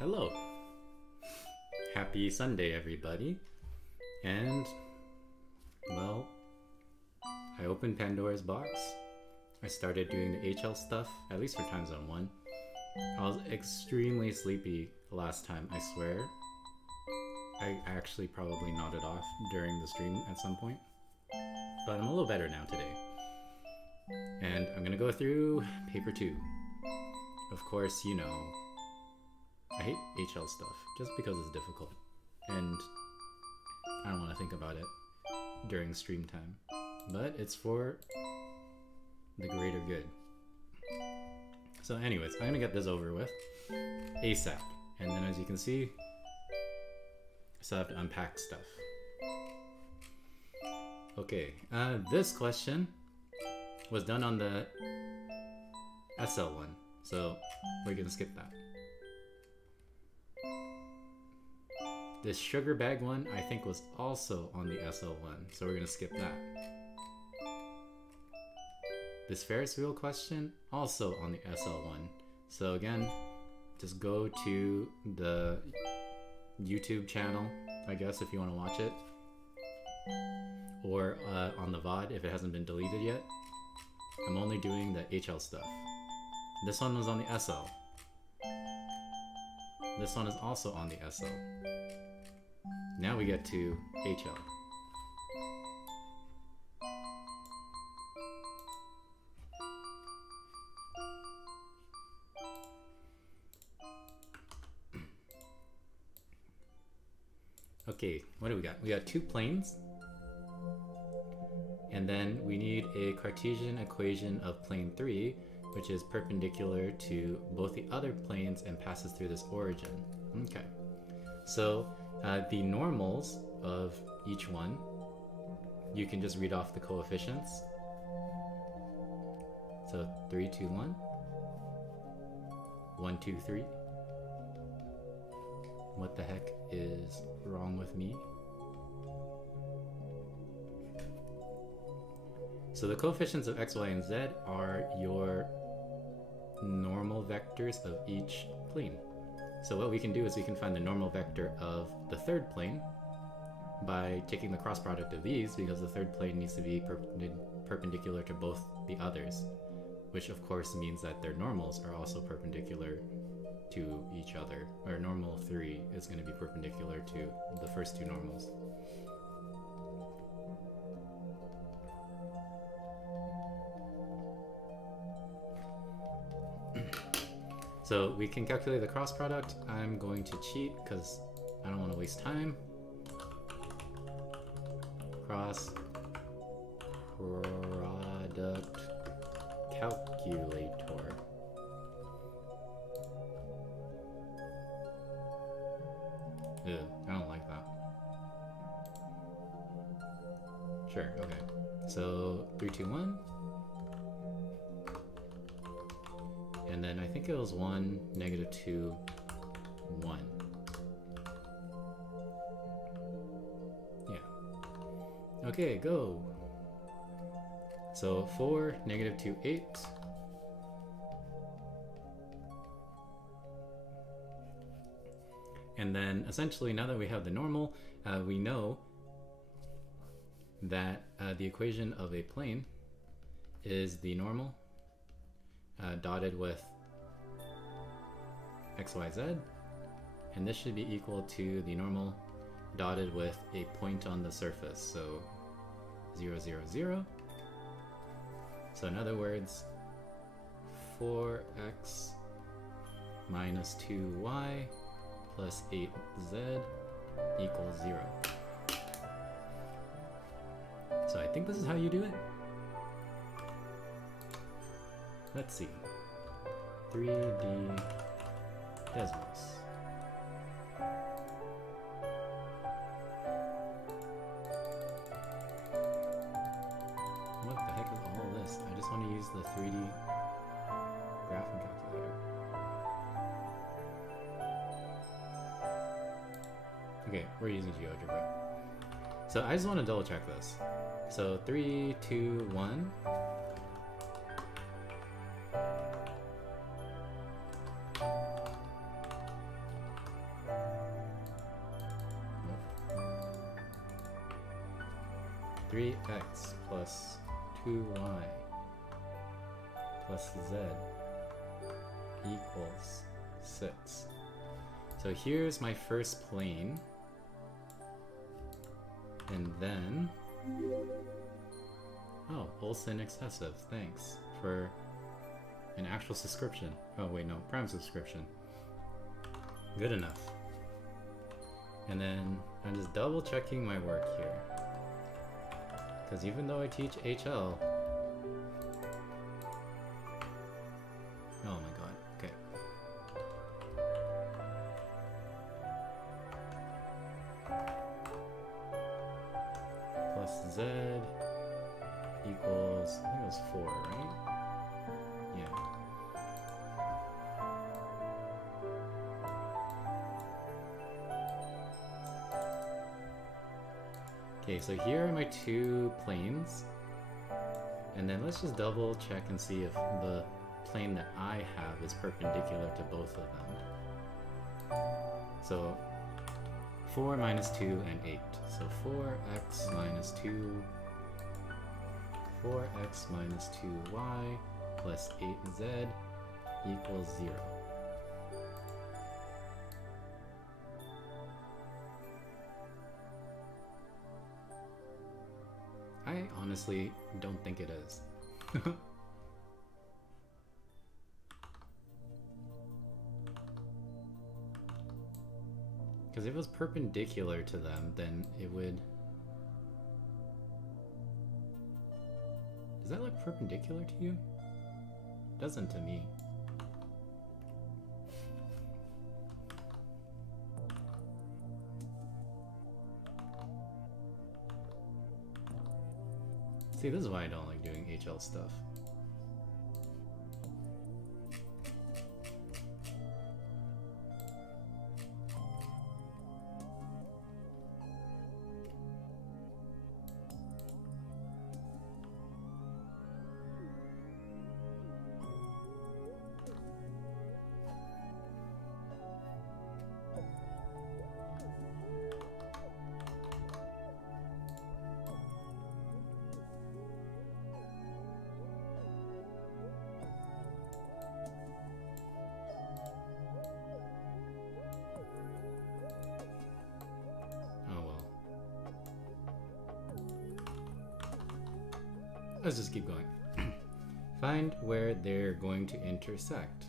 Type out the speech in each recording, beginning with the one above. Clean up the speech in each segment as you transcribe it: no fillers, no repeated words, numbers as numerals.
Hello. Happy Sunday, everybody. And, well, I opened Pandora's box. I started doing the HL stuff, at least for Time Zone 1. I was extremely sleepy last time, I swear. I actually probably nodded off during the stream at some point. But I'm a little better now today. And I'm gonna go through paper 2. Of course, you know, I hate HL stuff just because it's difficult. And I don't want to think about it during stream time. But it's for the greater good. So anyways, I'm gonna get this over with ASAP. And then as you can see, I still have to unpack stuff. Okay, this question was done on the SL one, so we're gonna skip that. This sugar bag one, I think, was also on the SL one, so we're gonna skip that. This Ferris wheel question, also on the SL one. So again, just go to the YouTube channel, I guess, if you want to watch it. Or on the VOD if it hasn't been deleted yet. I'm only doing the HL stuff. This one was on the SL. This one is also on the SL. Now we get to HL. Okay, what do we got? We got 2 planes. And then we need a Cartesian equation of plane 3, which is perpendicular to both the other planes and passes through this origin. Okay. So the normals of each one, you can just read off the coefficients. So 3, 2, 1. 1, 2, 3. What the heck is wrong with me? So the coefficients of x, y, and z are your normal vectors of each plane. So what we can do is we can find the normal vector of the third plane by taking the cross product of these, because the third plane needs to be perpendicular to both the others, which of course means that their normals are also perpendicular to each other, or normal 3 is going to be perpendicular to the first 2 normals. So we can calculate the cross product. I'm going to cheat because I don't want to waste time. Cross product calculator. Ew, I don't like that. Sure, okay. So 3, 2, 1. And then I think it was 1, -2, 1. Yeah. Okay, go. So 4, -2, 8. And then essentially, now that we have the normal, we know that the equation of a plane is the normal dotted with x, y, z, and this should be equal to the normal dotted with a point on the surface, so 0, 0, 0. So in other words, 4x minus 2y plus 8z equals 0. So I think this is how you do it. Let's see. 3D Desmos. What the heck is all this? I just want to use the 3D graphing calculator. Okay, we're using GeoGebra. So I just want to double check this. So 3, 2, 1. 3x plus 2y plus z equals 6. So here's my first plane. And then... Oh, Olsen excessive. Thanks for an actual subscription. Oh wait, no, Prime subscription. Good enough. And then I'm just double checking my work here. Because even though I teach HL... Oh my god, okay. Plus Z equals, I think it was 4, right? Yeah. Okay, so here are my two planes. And then let's just double check and see if the plane that I have is perpendicular to both of them. So 4 minus 2 and 8. So 4x minus 2, 4x minus 2y plus 8z equals 0. I honestly don't think it is. Because if it was perpendicular to them, then it would... Does that look perpendicular to you? It doesn't to me. See, this is why I don't like doing HL stuff. Let's just keep going. Find where they're going to intersect.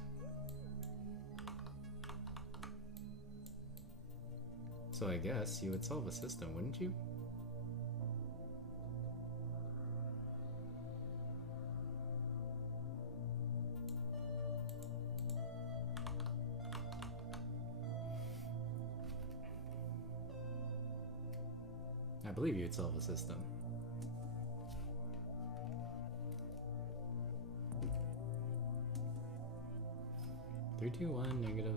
So I guess you would solve a system, wouldn't you? I believe you'd solve a system. 3, 2, 1, negative.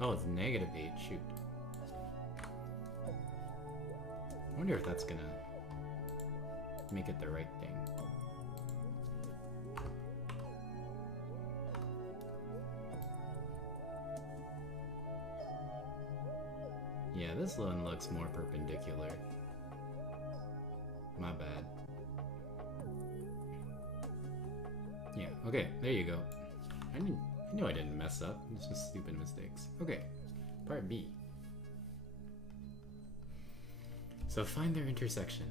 Oh, it's negative 8, shoot. I wonder if that's gonna make it the right thing. Yeah, this one looks more perpendicular. My bad. Yeah, okay, there you go. I knew I didn't mess up. It's just stupid mistakes. Okay, part B. So find their intersection.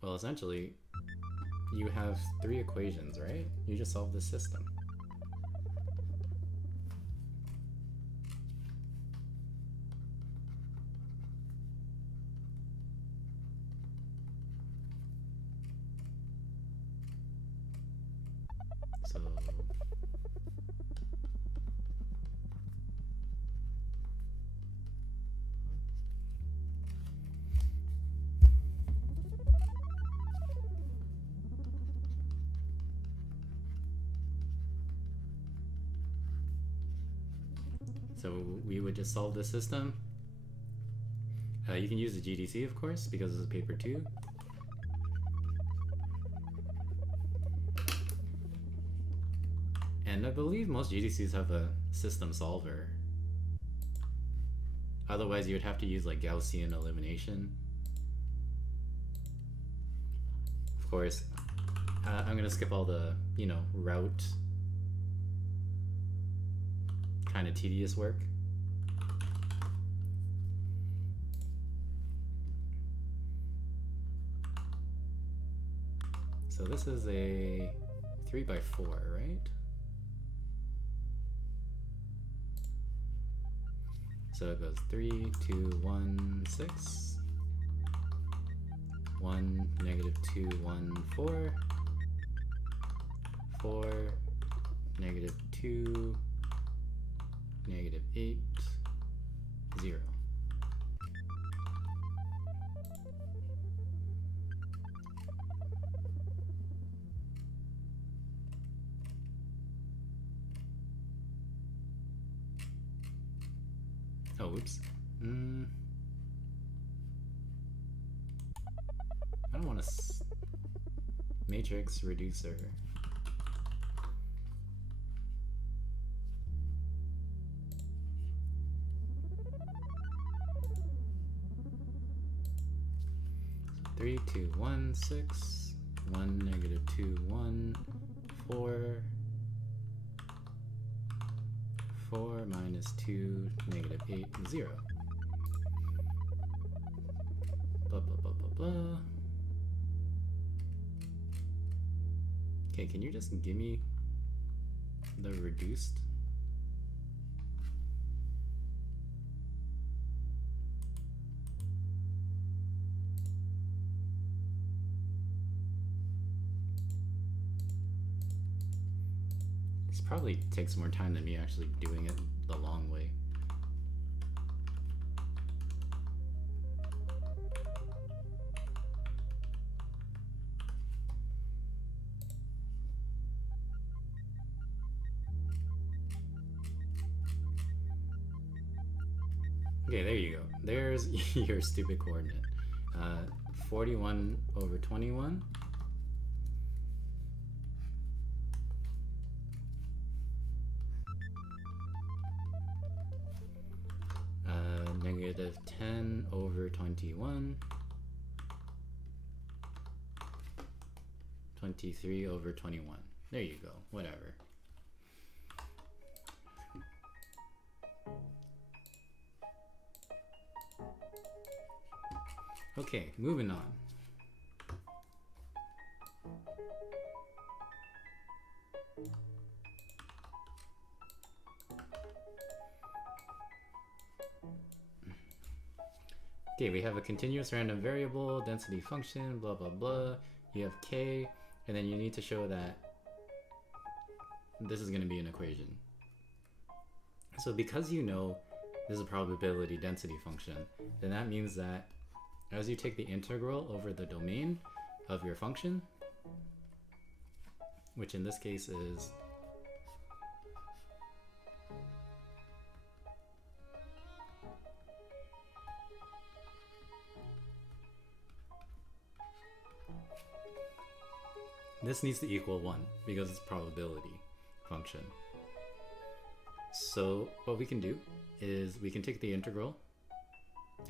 Well, essentially, you have 3 equations, right? You just solve the system. So... So we would just solve this system. You can use the GDC, of course, because it's a paper 2. And I believe most GDCs have a system solver. Otherwise, you would have to use like Gaussian elimination. Of course, I'm gonna skip all the, you know, route kind of tedious work. So this is a 3x4, right? So it goes 3, 2, 1, 6, 1, negative 2, 1, 4, 4, negative 2, negative 8, 0. Oh, oops. I don't want a matrix reducer. Three, 2, 1, 6, 1, negative 2, 1, 4, 4 minus 2, negative 8, 0. Blah, blah, blah, blah, blah. Okay, can you just give me the reduced? This probably takes more time than me actually doing it the long way. Okay, there you go. There's your stupid coordinate. 41 over 21. Negative 10 over 21. 23 over 21. There you go. Whatever. Okay, moving on. Okay, we have a continuous random variable, density function, blah, blah, blah. You have k, and then you need to show that this is going to be an equation. So because you know this is a probability density function, then that means that as you take the integral over the domain of your function, which in this case is this needs to equal 1 because it's probability function. So what we can do is we can take the integral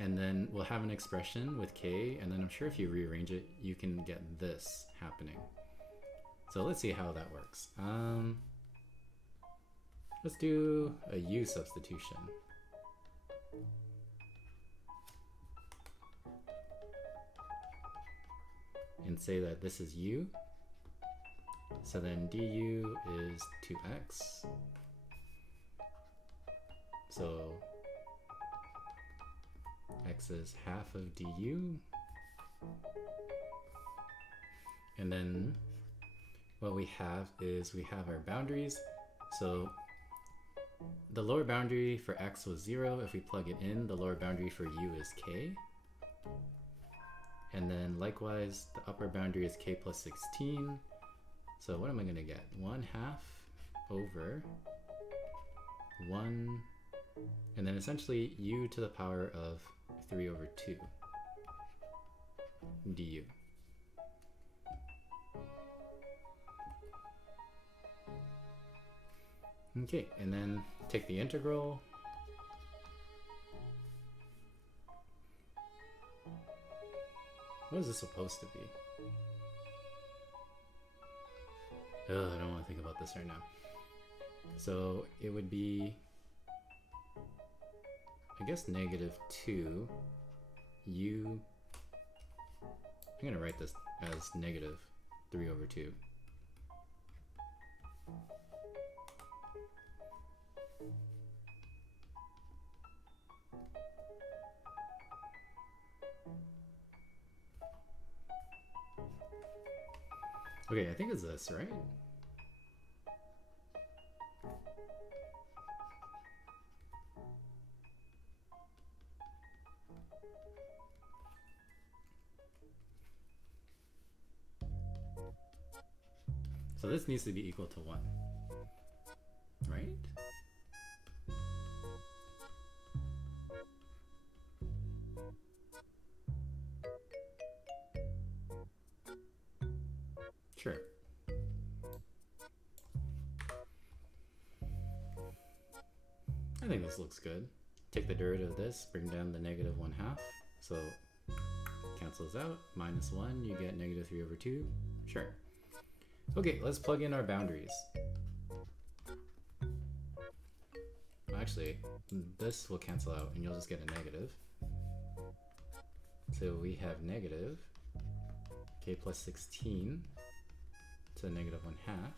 and then we'll have an expression with k, and then I'm sure if you rearrange it you can get this happening. So let's see how that works. Let's do a u substitution. And say that this is u. So then du is 2x. So x is half of du. And then what we have is we have our boundaries. So the lower boundary for x was 0. If we plug it in, the lower boundary for u is k. And then likewise, the upper boundary is k plus 16. So what am I going to get? 1/2 over 1 and then essentially u to the power of 3 over 2 du. Okay, and then take the integral. What is this supposed to be? Ugh, I don't want to think about this right now. So it would be, I guess, negative 2 u. I'm going to write this as negative 3 over 2. Okay, I think it's this, right? So this needs to be equal to 1, right? Sure. I think this looks good. Take the derivative of this, bring down the negative 1/2. So cancels out. Minus 1, you get negative 3 over 2. Sure. Okay, let's plug in our boundaries. Actually, this will cancel out and you'll just get a negative. So we have negative k plus 16 to the negative 1/2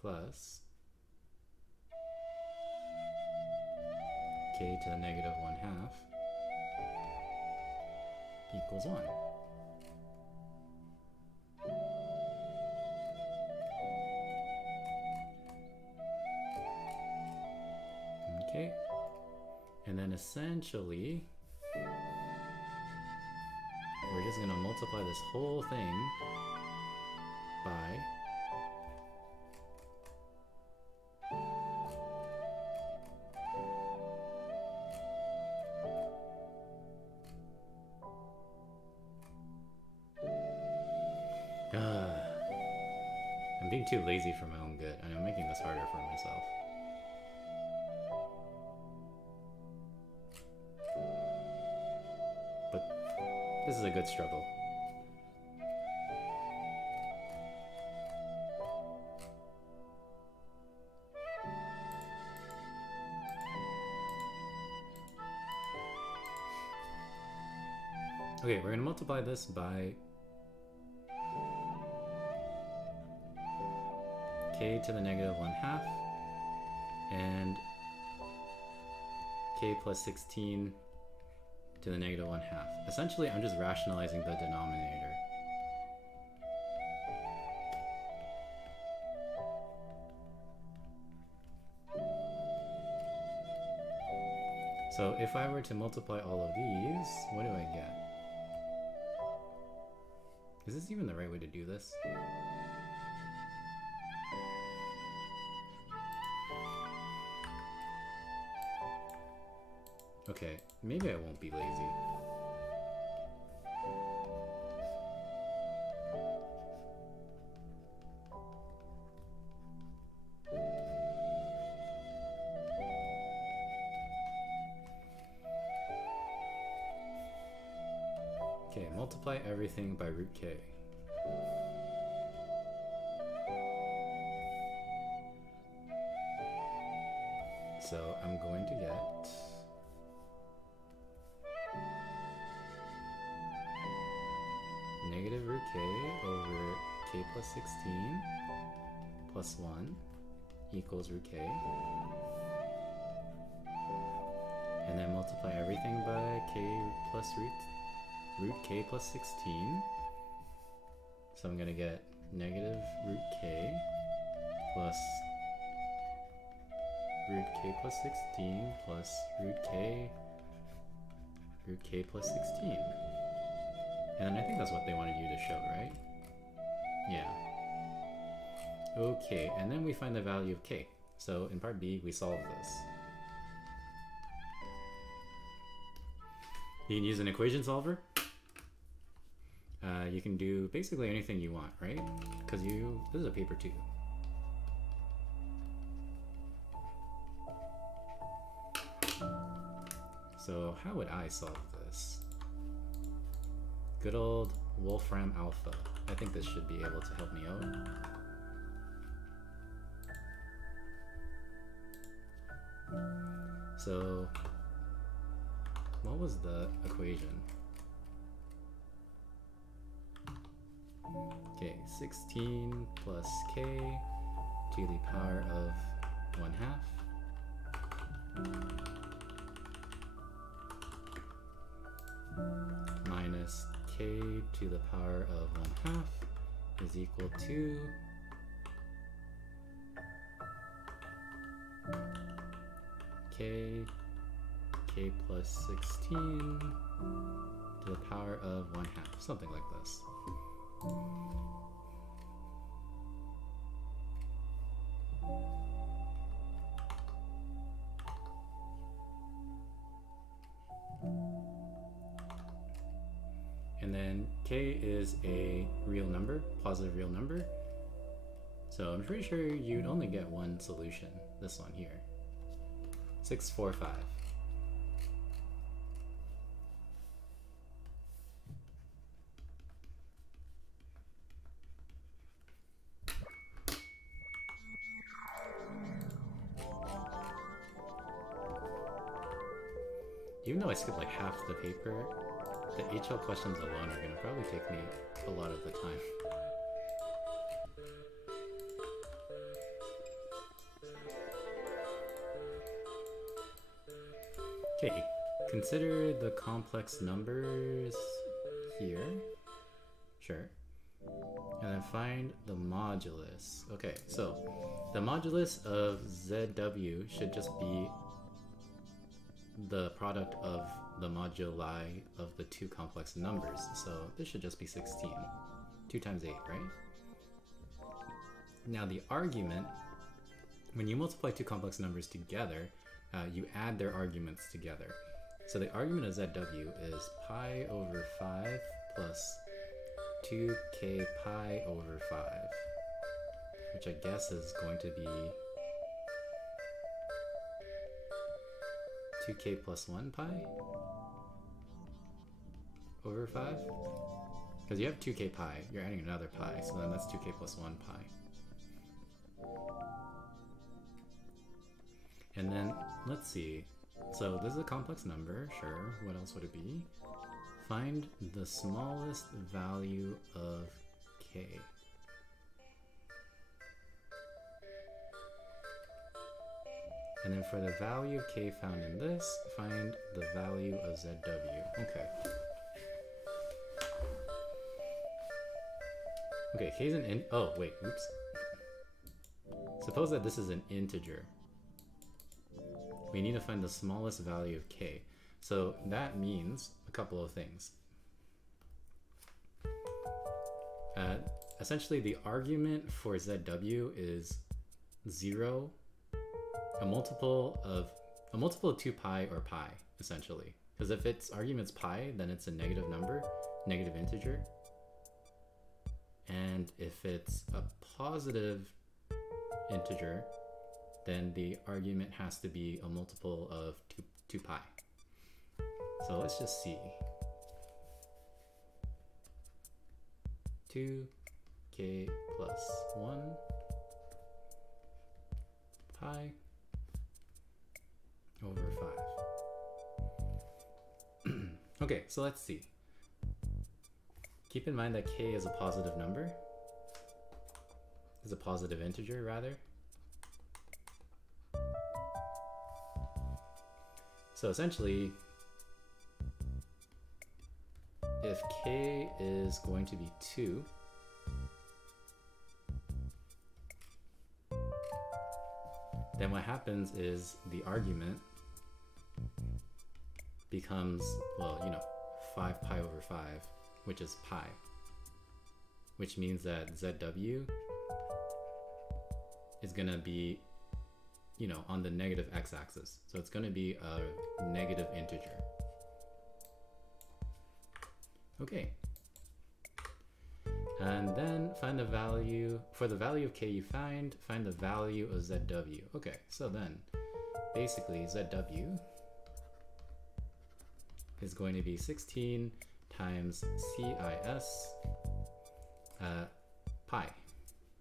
plus k to the negative 1/2 equals 1. Okay, and then essentially we're just going to multiply this whole thing by I'm being too lazy for my own good, and I'm making this harder for myself. But this is a good struggle. Okay, we're going to multiply this by k to the negative 1/2 and k plus 16 to the negative 1/2. Essentially, I'm just rationalizing the denominator. So if I were to multiply all of these, what do I get? Is this even the right way to do this? Okay, maybe I won't be lazy. Okay, multiply everything by root k. So I'm going to get negative root k over k plus 16 plus 1 equals root k. And then multiply everything by k plus root k plus 16. So I'm going to get negative root k plus root k plus 16 plus root k plus 16. And I think that's what they wanted you to show, right? Yeah. Okay, and then we find the value of k. So in part B, we solve this. You can use an equation solver. You can do basically anything you want, right? Because this is a paper 2. So how would I solve this? Good old Wolfram Alpha. I think this should be able to help me out. So what was the equation? Okay, 16 plus k to the power of 1/2 minus k to the power of 1/2 is equal to k plus 16 to the power of 1/2, something like this. And then k is a real number, positive real number. So I'm pretty sure you'd only get one solution, this one here. 645. Even though I skipped like half the paper, the HL questions alone are gonna probably take me a lot of the time. Okay, consider the complex numbers here. Sure. And then find the modulus. Okay, so the modulus of ZW should just be the product of the moduli of the two complex numbers. So this should just be 16. 2 times 8, right? Now the argument, when you multiply two complex numbers together, you add their arguments together. So the argument of ZW is pi over 5 plus 2k pi over 5, which I guess is going to be 2k plus 1 pi over 5? Because you have 2k pi, you're adding another pi, so then that's 2k plus 1 pi. And then, let's see. So this is a complex number, sure. What else would it be? Find the smallest value of k. And then for the value of k found in this, find the value of ZW. Okay. Okay, k is an oh, wait, oops. Suppose that this is an integer. We need to find the smallest value of k. So that means a couple of things. Essentially, the argument for ZW is 0, a multiple of 2 pi or pi, essentially. Because if its argument's pi, then it's a negative number, negative integer. And if it's a positive integer, then the argument has to be a multiple of 2 pi. So let's just see. 2k plus 1 pi over 5. Okay, so let's see. Keep in mind that k is a positive number. Is a positive integer, rather. So essentially, if k is going to be 2, then what happens is the argument becomes, well, 5 pi over 5, which is pi, which means that ZW is going to be, on the negative x-axis. So it's going to be a negative integer. Okay. And then find the value, for the value of k you find the value of zw. Okay, so then basically zw is going to be 16 times cis pi,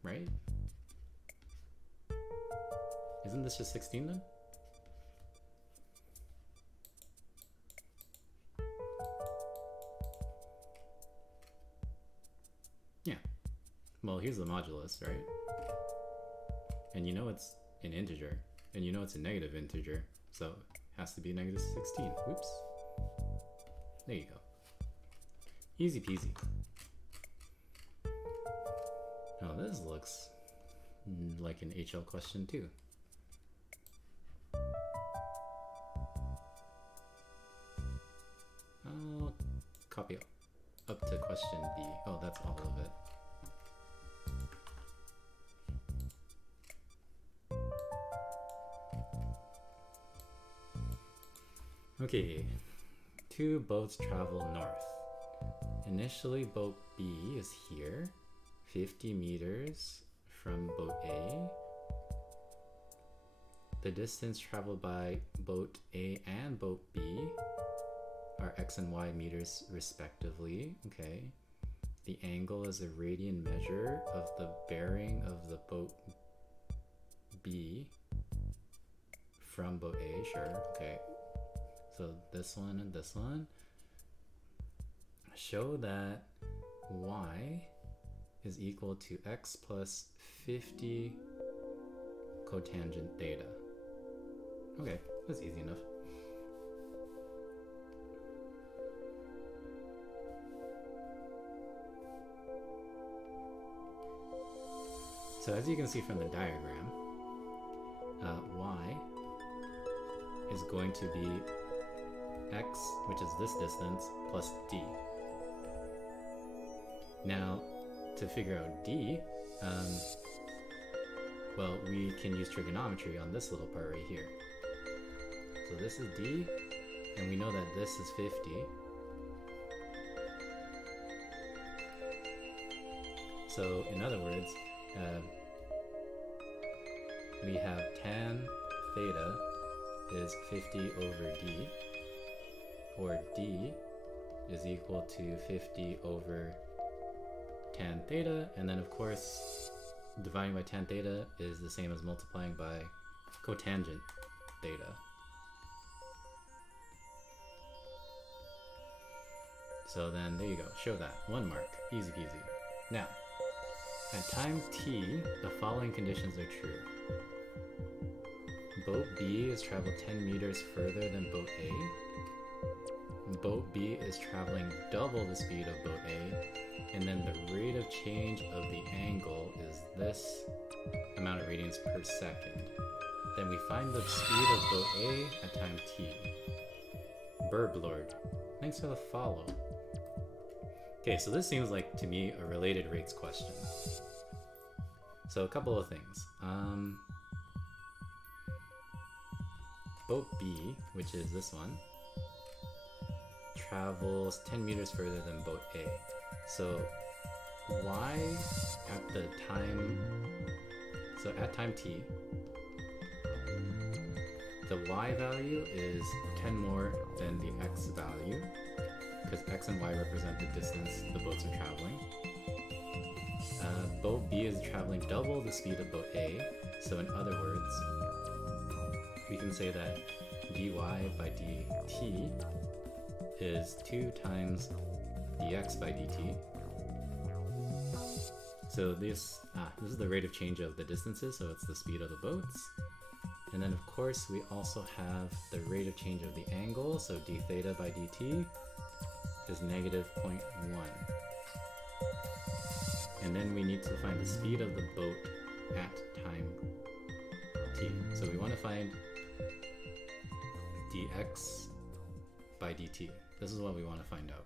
right? Isn't this just 16 then? Yeah. Well, here's the modulus, right? And you know it's an integer, and you know it's a negative integer, so it has to be negative 16. Whoops. There you go. Easy peasy. Oh, this looks like an HL question too. I'll copy up to question B. Oh, that's all of it. Okay, two boats travel north. Initially, boat B is here, 50 meters from boat A. The distance traveled by boat A and boat B are x and y meters respectively. Okay. The angle is a radian measure of the bearing of the boat B from boat A, sure. Okay. So this one and this one show that y is equal to x plus 50 cotangent theta. Okay, that's easy enough. So as you can see from the diagram, y is going to be x, which is this distance, plus d. Now, to figure out d, well, we can use trigonometry on this little part right here. So this is d, and we know that this is 50. So in other words, we have tan theta is 50 over d, or d is equal to 50 over tan theta, and then of course dividing by tan theta is the same as multiplying by cotangent theta. So then there you go, show that, 1 mark, easy peasy. Now, at time t, the following conditions are true. Boat B is traveled 10 meters further than boat A. Boat B is traveling double the speed of boat A, and then the rate of change of the angle is this amount of radians per second. Then we find the speed of boat A at time t. Burblord, thanks for the follow. Okay, so this seems like, to me, a related rates question. So a couple of things. Boat B, which is this one, travels 10 meters further than boat A. So y at the time, so at time t, the y value is 10 more than the x value, because x and y represent the distance the boats are traveling. Boat B is traveling double the speed of boat A, so in other words, we can say that dy by dt is 2 times dx by dt. So this is the rate of change of the distances, so it's the speed of the boats. And then of course we also have the rate of change of the angle, so d theta by dt is negative 0.1. And then we need to find the speed of the boat at time t. So we want to find dx by dt. This is what we want to find out.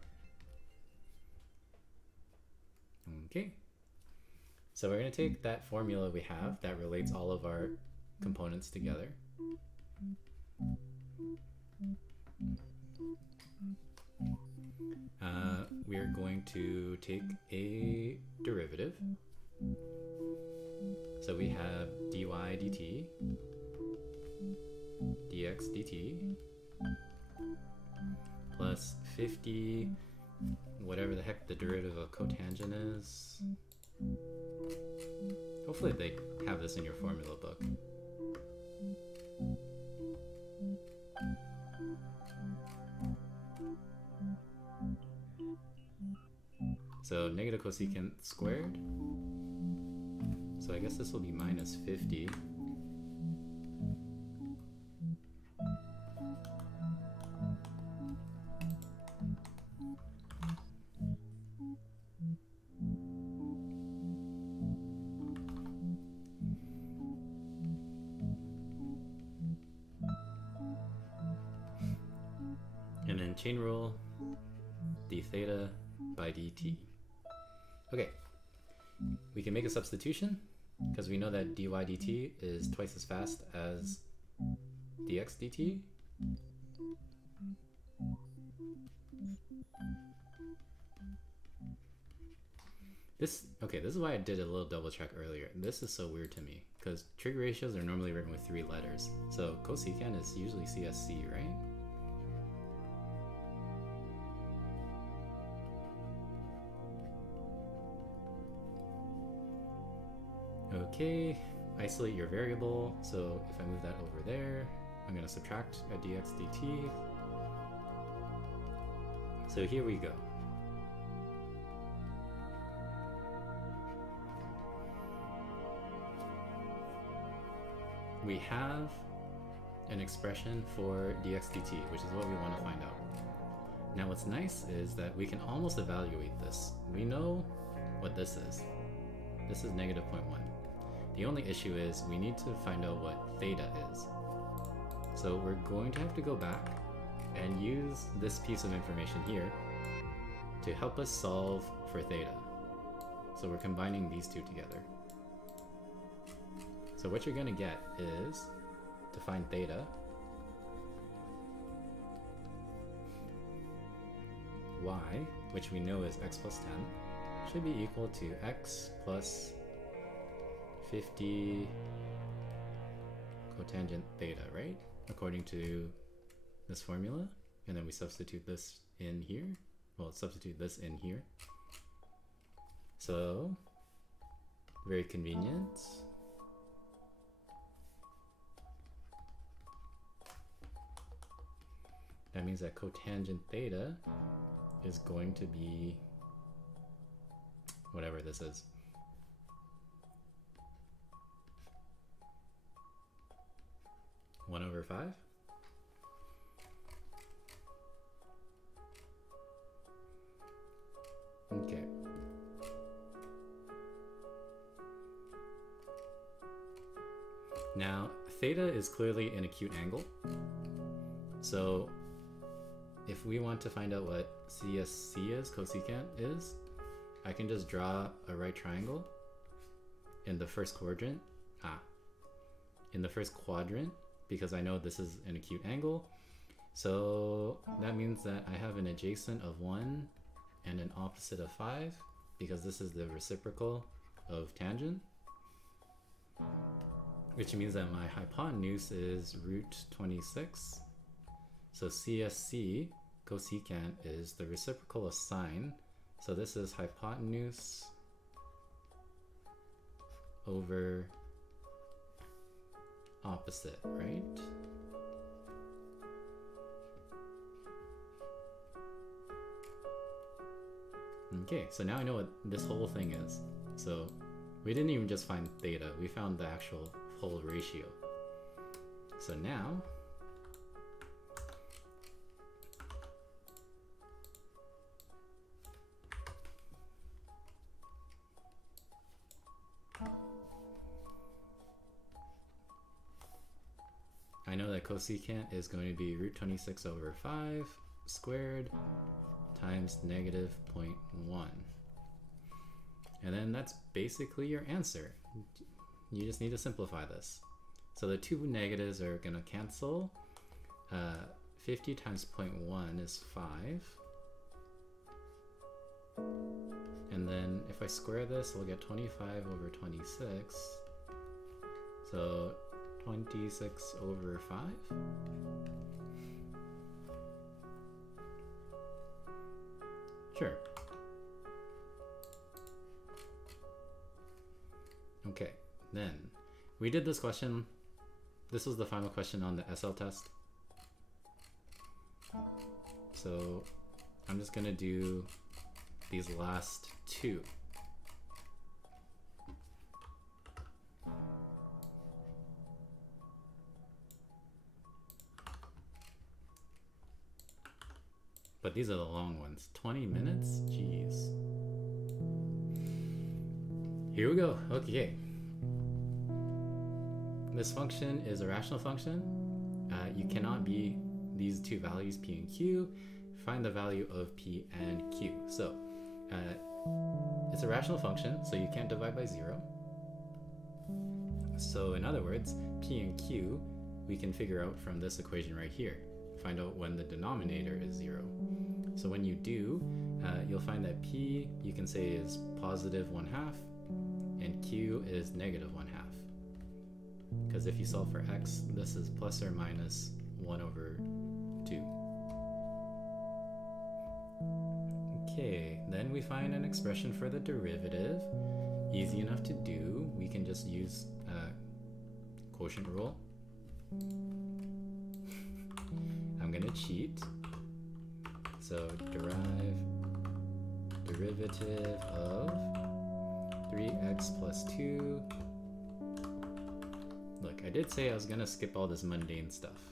Okay. So we're going to take that formula we have that relates all of our components together. we are going to take a derivative. So we have dy dt, dx dt, plus 50, whatever the heck the derivative of cotangent is. Hopefully they have this in your formula book. So negative cosecant squared. So I guess this will be minus 50. And then chain rule d theta by dt. Okay, we can make a substitution because we know that dy dt is twice as fast as dx dt. This is why I did a little double check earlier. This is so weird to me because trig ratios are normally written with 3 letters. So cosecant is usually CSC, right? Okay, isolate your variable. So if I move that over there, I'm going to subtract a dx dt. So here we go. We have an expression for dx dt, which is what we want to find out. Now what's nice is that we can almost evaluate this. We know what this is. This is negative 0.1. The only issue is we need to find out what theta is. So we're going to have to go back and use this piece of information here to help us solve for theta. So we're combining these two together. So what you're going to get is, to find theta, y, which we know is x plus 10, should be equal to x plus 50 cotangent theta, right? According to this formula. And then we substitute this in here. Well, substitute this in here. So, very convenient. That means that cotangent theta is going to be whatever this is. One over 5. Okay. Now, theta is clearly an acute angle. So, if we want to find out what CSC is, cosecant is, I can just draw a right triangle in the first quadrant. In the first quadrant, because I know this is an acute angle. So that means that I have an adjacent of 1 and an opposite of 5, because this is the reciprocal of tangent. Which means that my hypotenuse is root 26. So CSC, cosecant, is the reciprocal of sine. So this is hypotenuse over opposite, right? Okay, so now I know what this whole thing is. So we didn't even just find theta, we found the actual whole ratio. So now I know that cosecant is going to be root 26 over 5 squared times negative 0.1. And then that's basically your answer. You just need to simplify this. So the two negatives are going to cancel. 50 times 0.1 is 5. And then if I square this, we'll get 25 over 26. So 26 over 5. Sure. Okay, then we did this question. This was the final question on the SL test. So I'm just gonna do these last two. But these are the long ones. 20 minutes? Jeez. Here we go. Okay. This function is a rational function. You cannot be these two values, p and q. Find the value of p and q. So it's a rational function, so you can't divide by 0. So in other words, p and q we can figure out from this equation right here. Find out when the denominator is 0. So when you do, you'll find that p you can say is positive 1/2 and q is negative 1/2. Because if you solve for x, this is plus or minus 1 over 2. Okay, then we find an expression for the derivative. Easy enough to do. We can just use quotient rule. I'm gonna cheat. So derivative of 3x plus 2. Look, I did say I was gonna skip all this mundane stuff.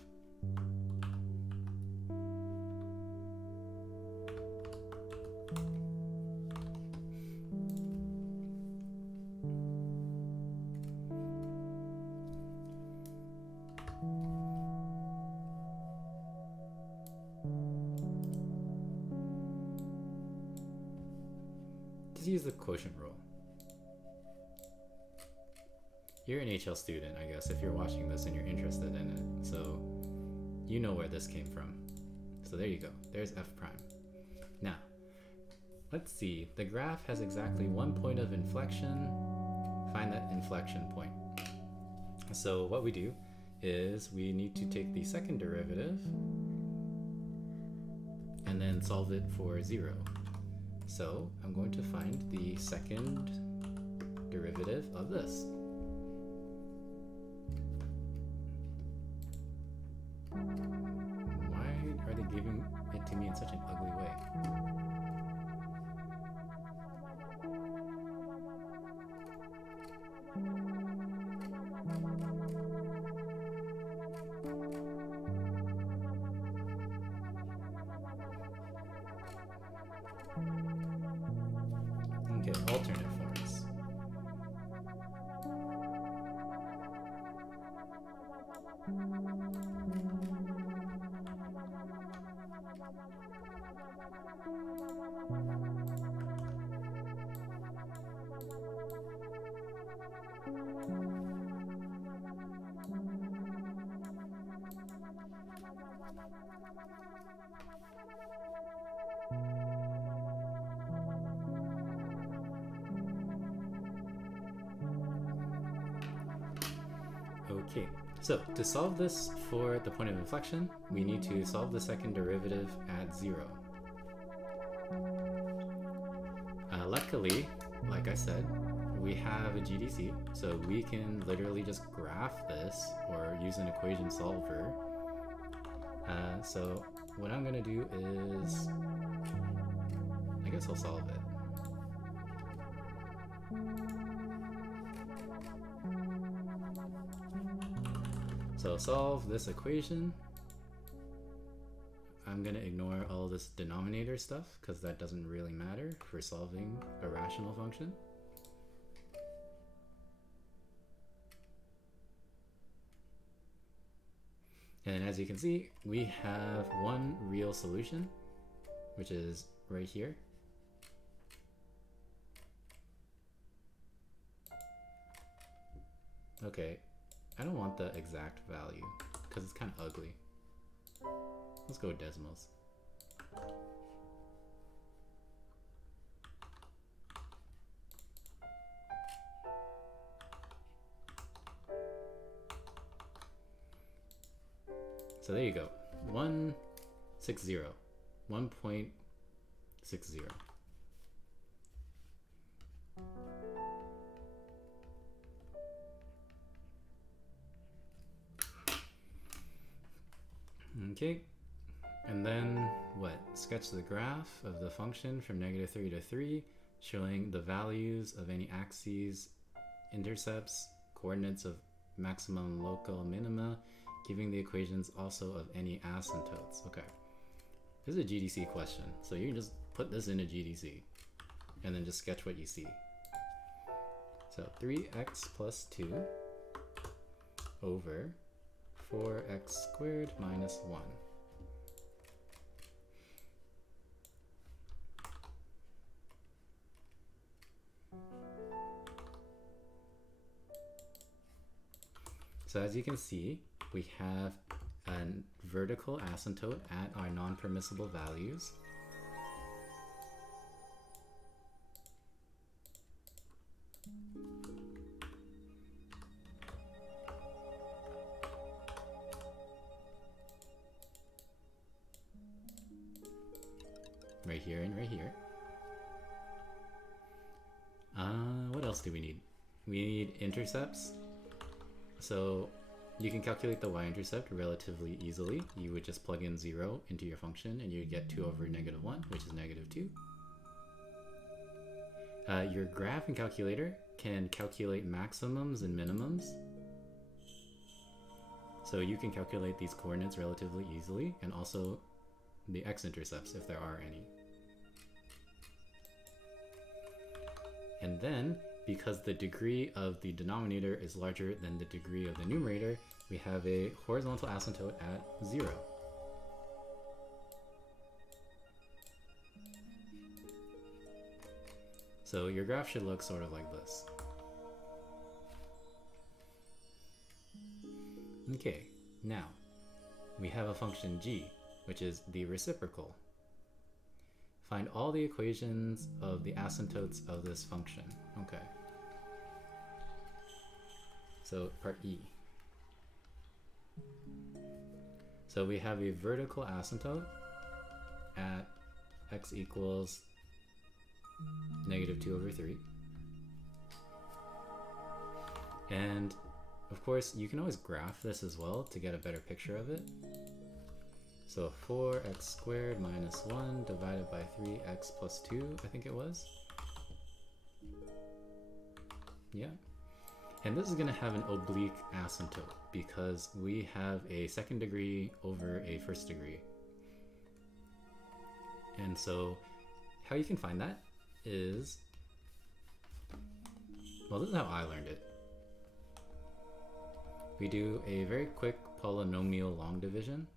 Just use the quotient rule. You're an HL student, I guess, if you're watching this and you're interested in it. So you know where this came from. So there you go. There's f prime. Now, let's see. The graph has exactly one point of inflection. Find that inflection point. So what we do is we need to take the second derivative and then solve it for 0. So I'm going to find the second derivative of this. Why are they giving it to me in such an ugly way? Okay, alternate forms. Okay, so to solve this for the point of inflection, we need to solve the second derivative at 0. Luckily, like I said, we have a GDC, so we can literally just graph this or use an equation solver. So what I'm gonna do is, I guess I'll solve it. So solve this equation. I'm gonna ignore all this denominator stuff because that doesn't really matter for solving a rational function. And as you can see, we have one real solution, which is right here. Okay, I don't want the exact value because it's kind of ugly. Let's go with decimals. So there you go. 160. 1.60. Okay. And then what? Sketch the graph of the function from -3 to 3, showing the values of any axes, intercepts, coordinates of maximum, local, minima, giving the equations also of any asymptotes. Okay. This is a GDC question, so you can just put this into GDC and then just sketch what you see. So 3x plus 2 over 4x squared minus 1. So as you can see, we have a vertical asymptote at our non-permissible values. Right here and right here. What else do we need? We need intercepts. So you can calculate the y-intercept relatively easily. You would just plug in 0 into your function and you would get 2 over -1, which is -2. Your graph and calculator can calculate maximums and minimums. So you can calculate these coordinates relatively easily, and also the x-intercepts if there are any. And then, because the degree of the denominator is larger than the degree of the numerator, we have a horizontal asymptote at 0. So your graph should look sort of like this. Okay, now we have a function g, which is the reciprocal. Find all the equations of the asymptotes of this function. Okay. So part E. So we have a vertical asymptote at x equals -2 over 3. And of course, you can always graph this as well to get a better picture of it. So 4x squared minus 1 divided by 3x plus 2, I think it was. Yeah. And this is going to have an oblique asymptote because we have a second degree over a first degree. And so how you can find that is, well, this is how I learned it. We do a very quick polynomial long division.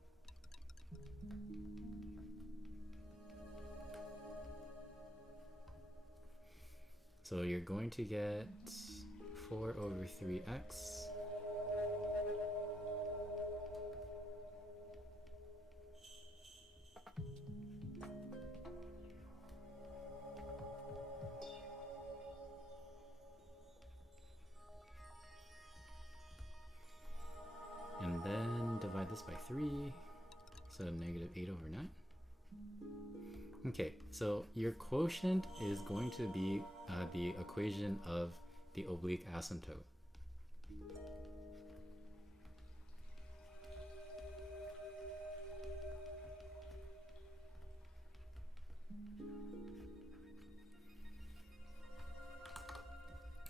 So you're going to get 4 over 3x and then divide this by 3, so -8 over 9. Okay, so your quotient is going to be the equation of the oblique asymptote.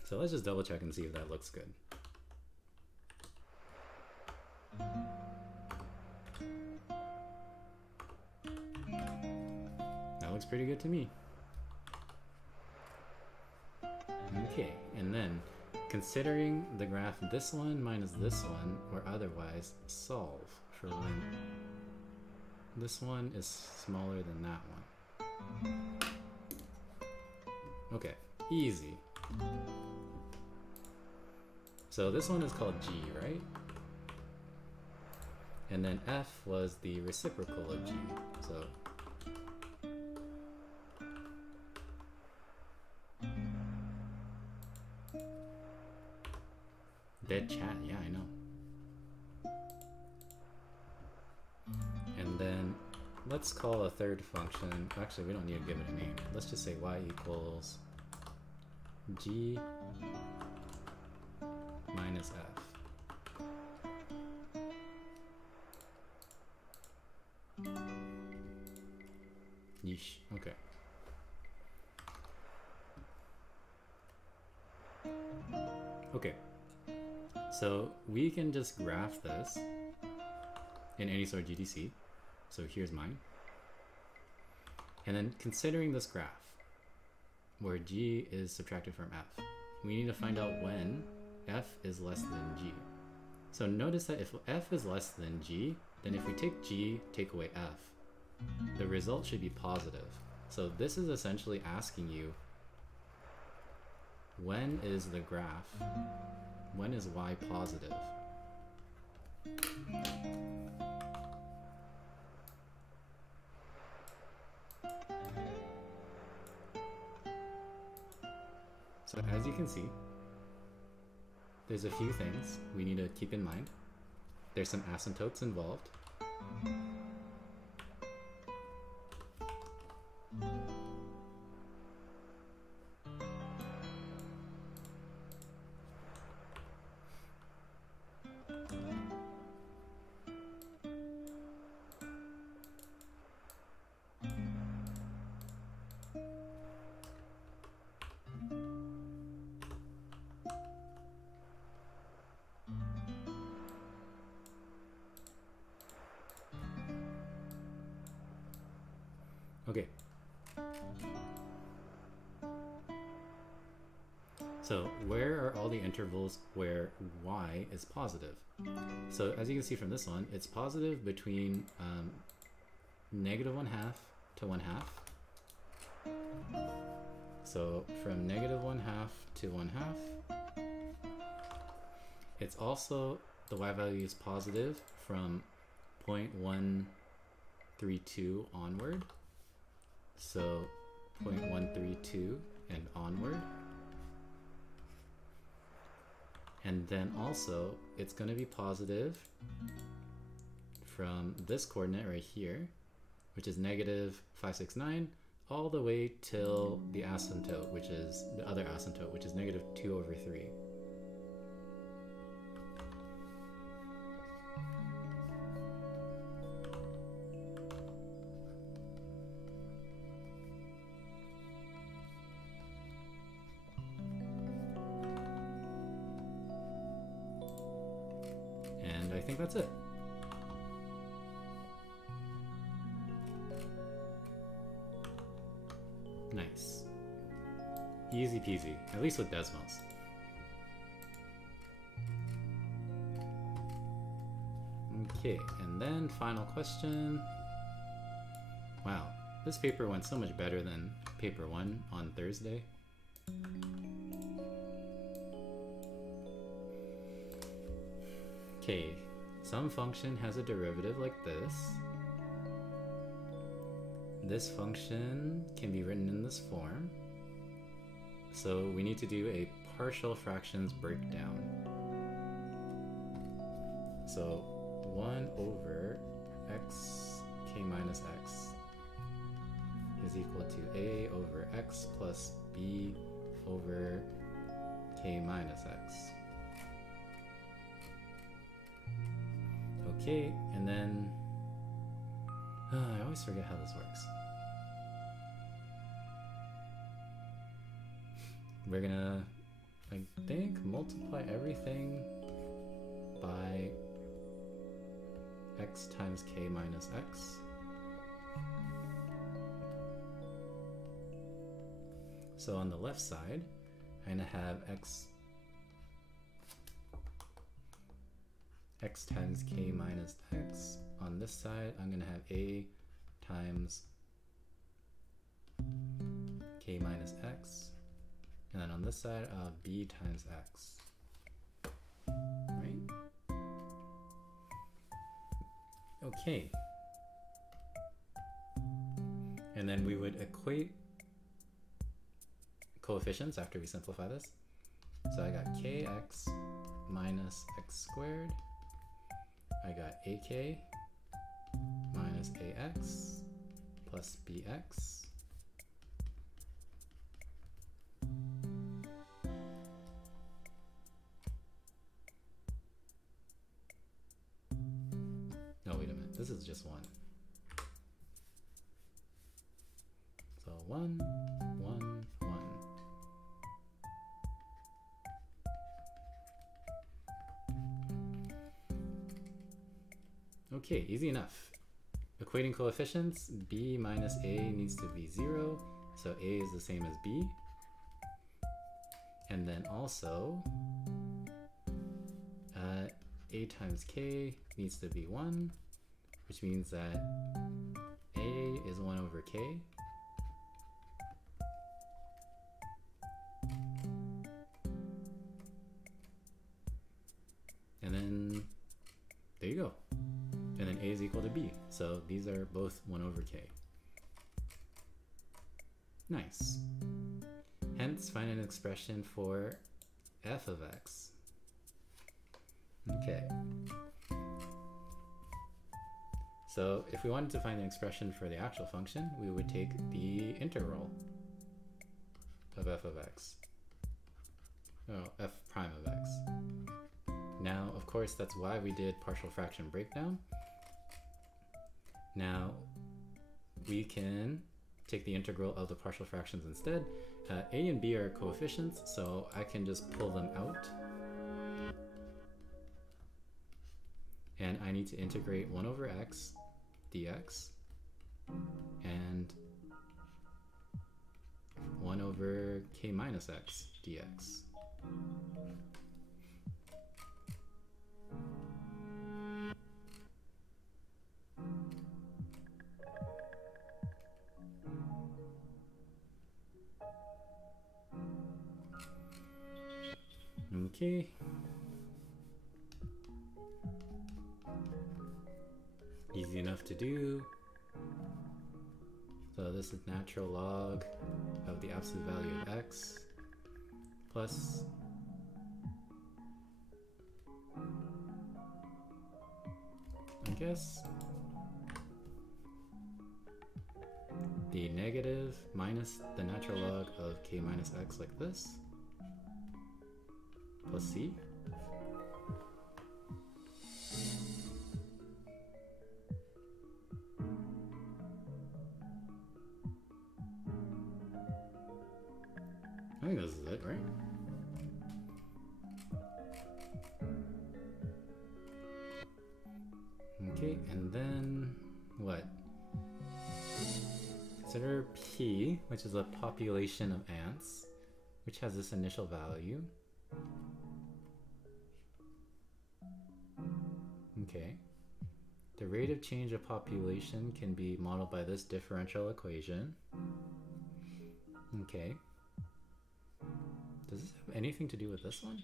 So let's just double check and see if that looks good. That looks pretty good to me. Okay, and then considering the graph this one minus this one, or otherwise solve for when this one is smaller than that one. Okay, easy. So this one is called G, right? And then F was the reciprocal of G, so dead chat, yeah, I know. let's call a third function. Actually, we don't need to give it a name. Let's just say y equals g minus f. Yeesh. Okay. Okay. So we can just graph this in any sort of GDC. So here's mine. And then considering this graph, where g is subtracted from f, we need to find out when f is less than g. So notice that if f is less than g, then if we take g, take away f, the result should be positive. So this is essentially asking you, when is the graph, when is y positive? So as you can see, there's a few things we need to keep in mind. There's some asymptotes involved. Okay. So where are all the intervals where y is positive? So as you can see from this one, it's positive between -1/2 to 1/2. So from -1/2 to 1/2. It's also, the y value is positive from 0.132 onward. So 0.132 and onward. And then also it's going to be positive from this coordinate right here, which is -569, all the way till the asymptote, which is the other asymptote, which is -2/3. And I think that's it. Nice. Easy peasy, at least with Desmos. Okay, and then final question. Wow, this paper went so much better than paper 1 on Thursday. Okay, some function has a derivative like this. This function can be written in this form. So we need to do a partial fractions breakdown. So 1 over x k minus x is equal to a over x plus b over k minus x. Okay, and then I always forget how this works. We're gonna, I think, multiply everything by x times k minus x. So on the left side, I'm gonna have x times k minus x. On this side, I'm gonna have a times k minus x. And then on this side, I'll have b times x. Right? Okay. And then we would equate coefficients after we simplify this. So I got kx minus x squared. I got ak minus minus ax plus bx. No, wait a minute, this is just 1. So 1, 1, 1. Okay, easy enough. Equating coefficients, b minus a needs to be 0, so a is the same as b. And then also, a times k needs to be 1, which means that a is 1 over k. And then, there you go. And then a is equal to b. So these are both 1 over k. Nice. Hence, find an expression for f of x. Okay. So if we wanted to find an expression for the actual function, we would take the integral of f of x. Oh, f prime of x. Now, of course, that's why we did partial fraction breakdown. Now, we can take the integral of the partial fractions instead. A and b are coefficients, so I can just pull them out. And I need to integrate 1 over x dx and 1 over k minus x dx. Okay. Easy enough to do. So this is natural log of the absolute value of x plus I guess the negative minus the natural log of k minus x like this plus c. I think this is it, right? Okay, and then what? Consider P, which is a population of ants, which has this initial value. Okay. The rate of change of population can be modeled by this differential equation. Okay. Does this have anything to do with this one?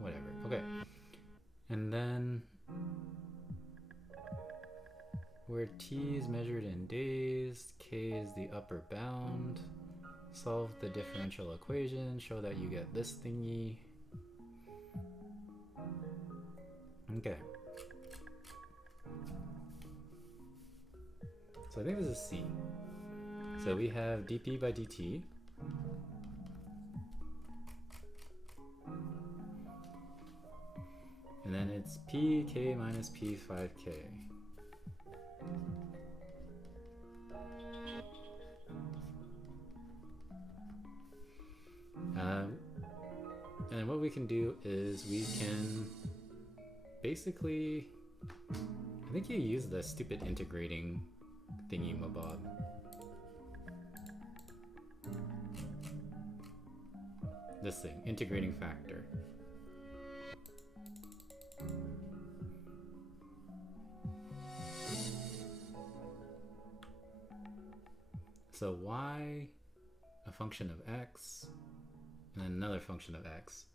Whatever. Okay. And then where t is measured in days, k is the upper bound. Solve the differential equation, show that you get this thingy. Okay. So I think this is C. So we have dp by dt. And then it's pk minus p5k. And what we can do is we can basically, I think you use the stupid integrating thingy mabob. This thing, integrating factor. So y, a function of x, and then another function of x.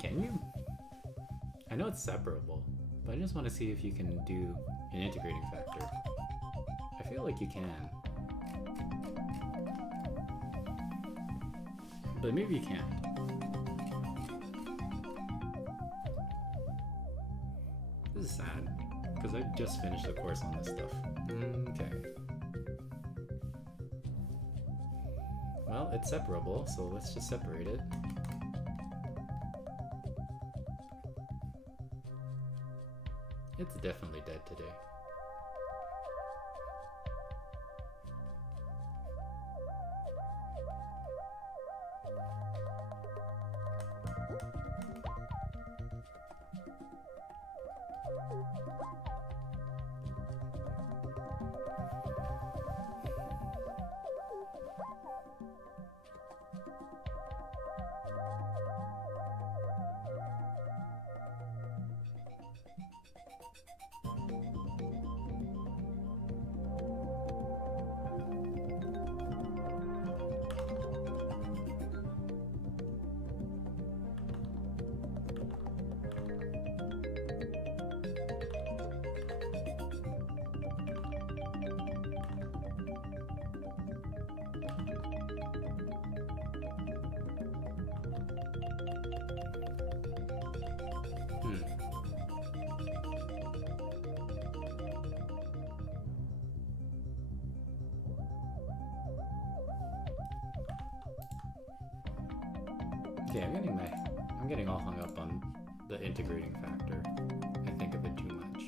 Can you? I know it's separable, but I just want to see if you can do an integrating factor. I feel like you can. But maybe you can't. This is sad, because I just finished the course on this stuff. Okay. Well, it's separable, so let's just separate it. It's definitely dead today. Okay, I'm getting all hung up on the integrating factor. I think of it too much.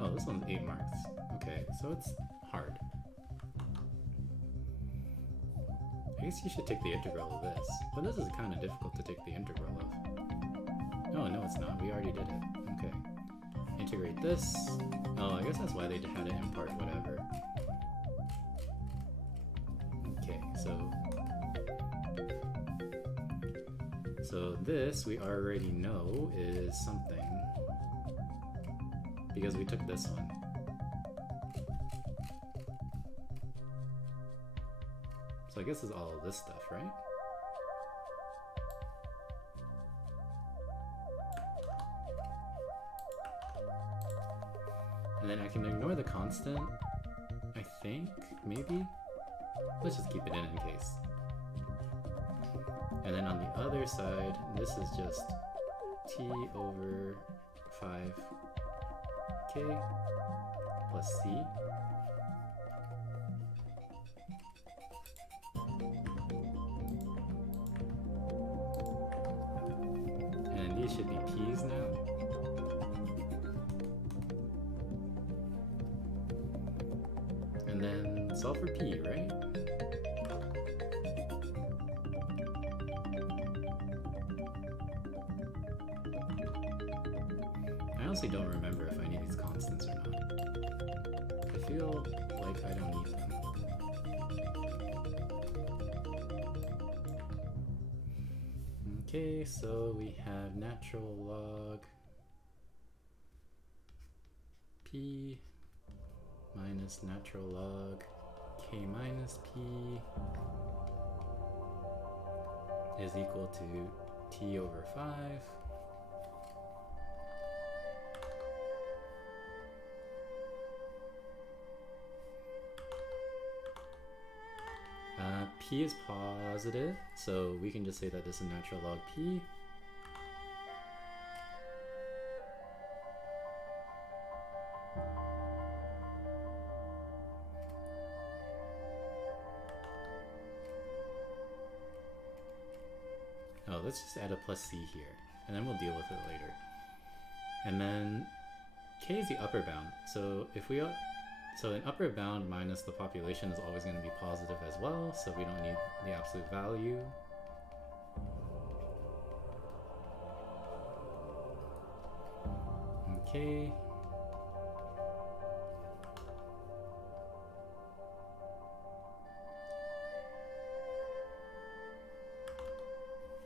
Oh, this one's 8 marks. Okay, so it's hard. I guess you should take the integral of this, but this is kind of difficult to take the integral of. Oh, no, it's not. We already did it. Okay. Integrate this. Oh, I guess that's why they had to impart whatever. Okay, so this we already know is something because we took this one. So I guess it's all of this stuff, right? And then I can ignore the constant, I think, maybe? Let's just keep it in case. And then on the other side, this is just t over 5k plus c. And these should be p's now. And then solve for p, right? I honestly don't remember if I need these constants or not. I feel like I don't need them. Okay, so we have natural log p minus natural log k minus p is equal to t over 5. P is positive, so we can just say that this is natural log p. Oh, let's just add a plus c here, and then we'll deal with it later. And then k is the upper bound, so if we so an upper bound minus the population is always going to be positive as well, so we don't need the absolute value. Okay.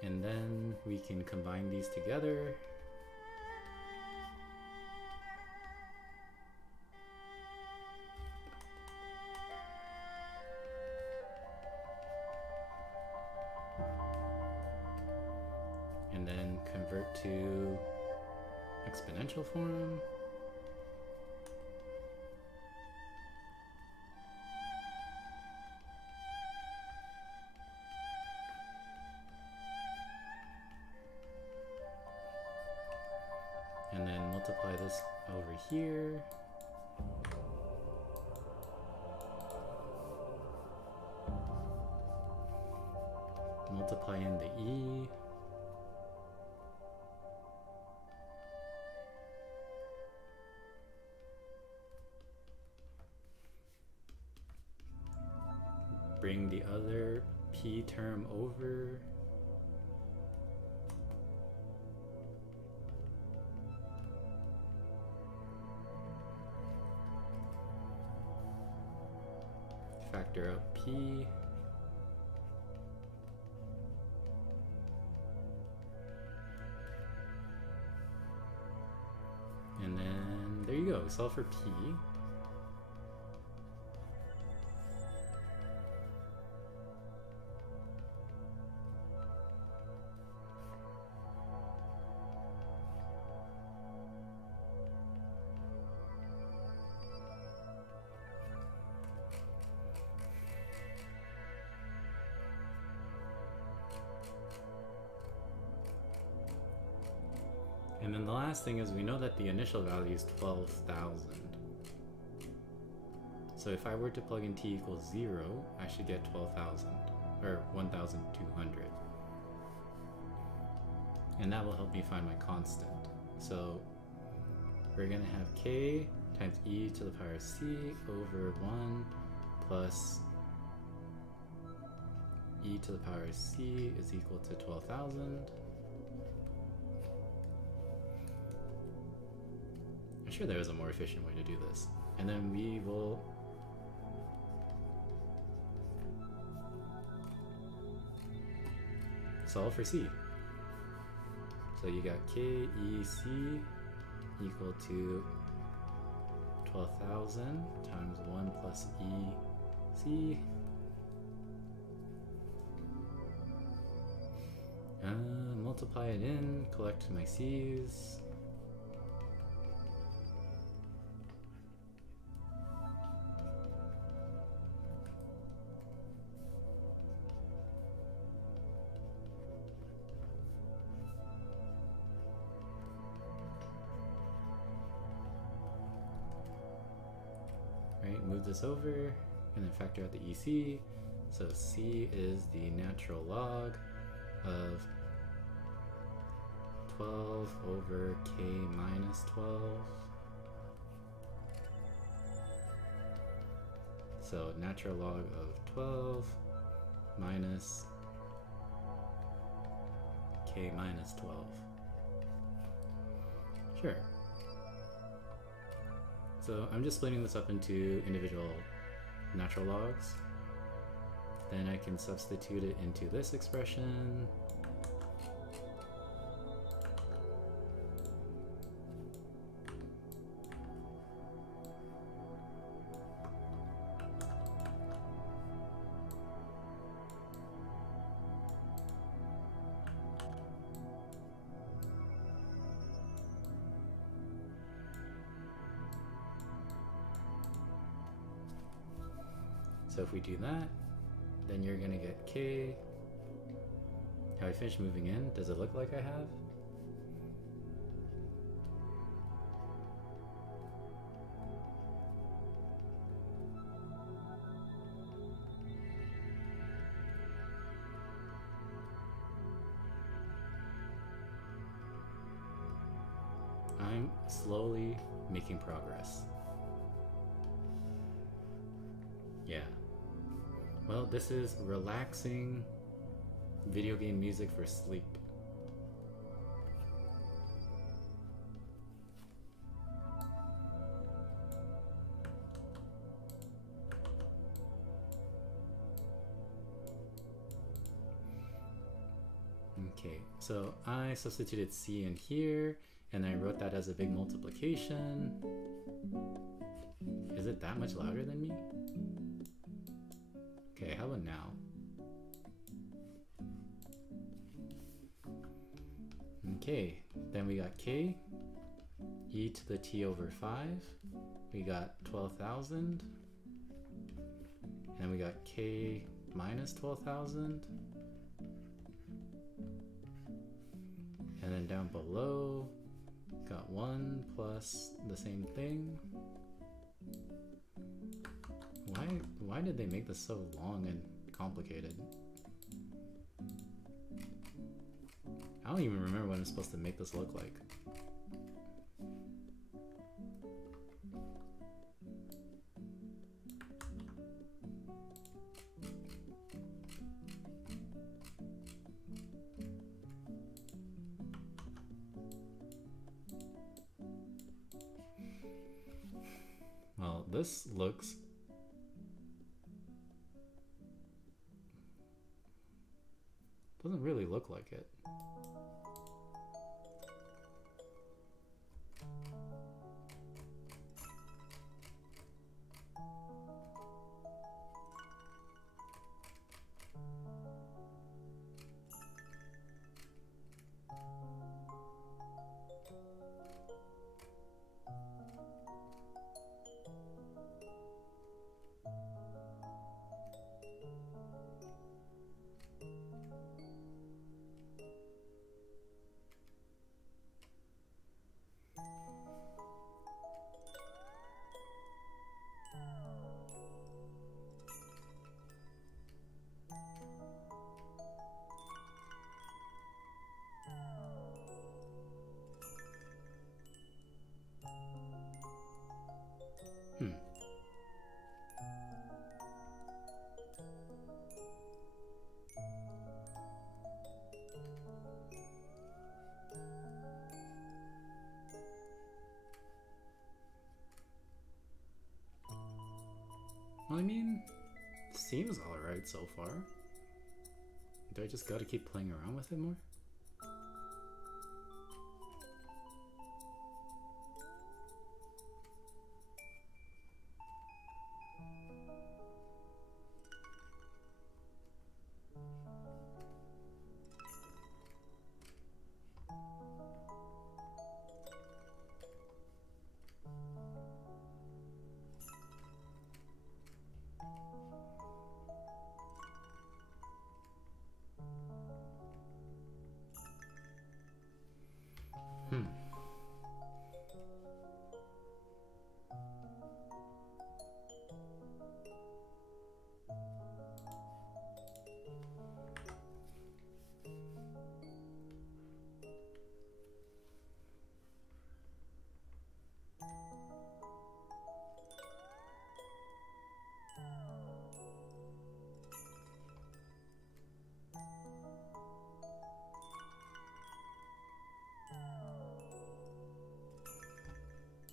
And then we can combine these together. convert to exponential form. And then multiply this over here. Multiply in the e. Bring the other p term over. Factor out p. And then there you go, solve for p. And then the last thing is we know that the initial value is 12,000. So if I were to plug in t equals 0, I should get 12,000, or 1,200. And that will help me find my constant. So we're gonna have k times e to the power c over 1 plus e to the power c is equal to 12,000. I'm sure there is a more efficient way to do this. And then we will solve for c. So you got KEC equal to 12,000 times 1 plus EC. Multiply it in, collect my C's. Move this over and then factor out the EC. So C is the natural log of 12 over K minus 12. So natural log of 12 minus K minus 12. Sure. So I'm just splitting this up into individual natural logs. Then I can substitute it into this expression. So if we do that, then you're gonna get K. Have I finished moving in? Does it look like I have? I'm slowly making progress. Yeah. Well, this is relaxing video game music for sleep. Okay, so I substituted C in here, and I wrote that as a big multiplication. Is it that much louder than me? Okay, how about now? Okay, then we got k e to the t over 5. We got 12,000. And we got k minus 12,000. And then down below, got 1 plus the same thing. Why did they make this so long and complicated? I don't even remember what I'm supposed to make this look like. Well, this looks doesn't really look like it. Well, I mean, seems alright so far. Do I just gotta keep playing around with it more?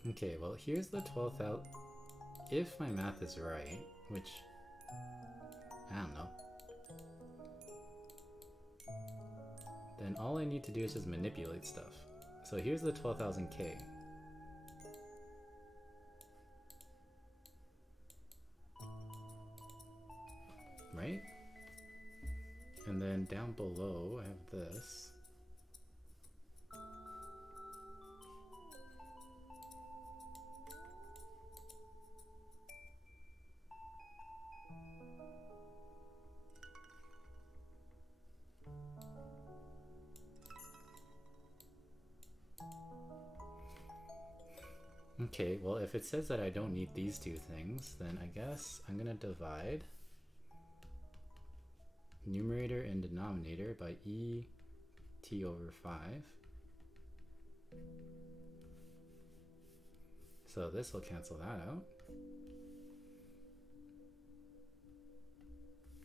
Okay, well, here's the 12th out. If my math is right, which I don't know, then all I need to do is just manipulate stuff. So here's the 12,000k. Right? And then down below, I have this. Okay, well, if it says that I don't need these two things, then I guess I'm gonna divide numerator and denominator by e t over 5. So this will cancel that out.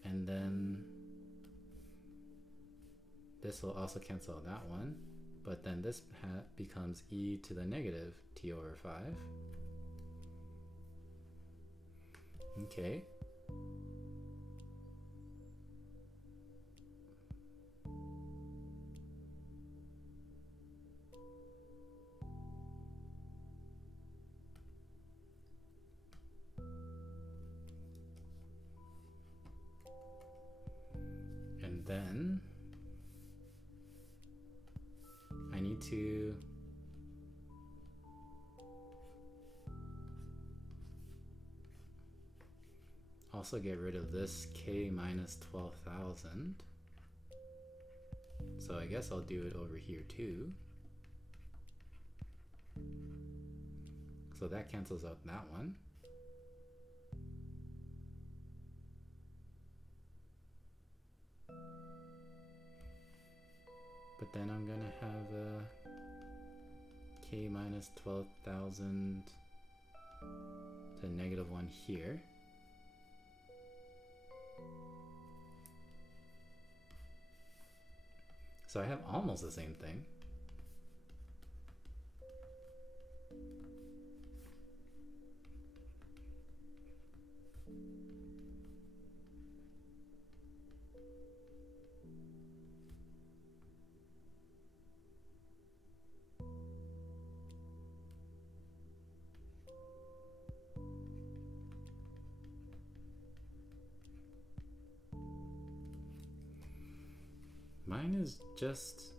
And then this will also cancel that one. But then this becomes e to the negative t over 5. Okay. And then I need to also get rid of this k minus 12,000. So I guess I'll do it over here too. So that cancels out that one. But then I'm gonna have k minus 12,000 to negative 1 here. So I have almost the same thing. Mine is just,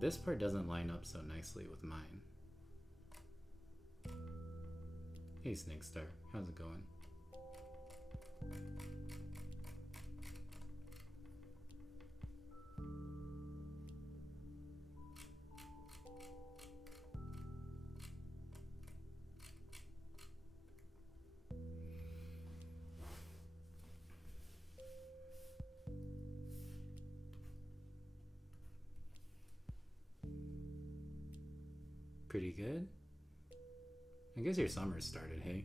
this part doesn't line up so nicely with mine. Hey Snake Star, how's it going? Pretty good. I guess your summer started, hey?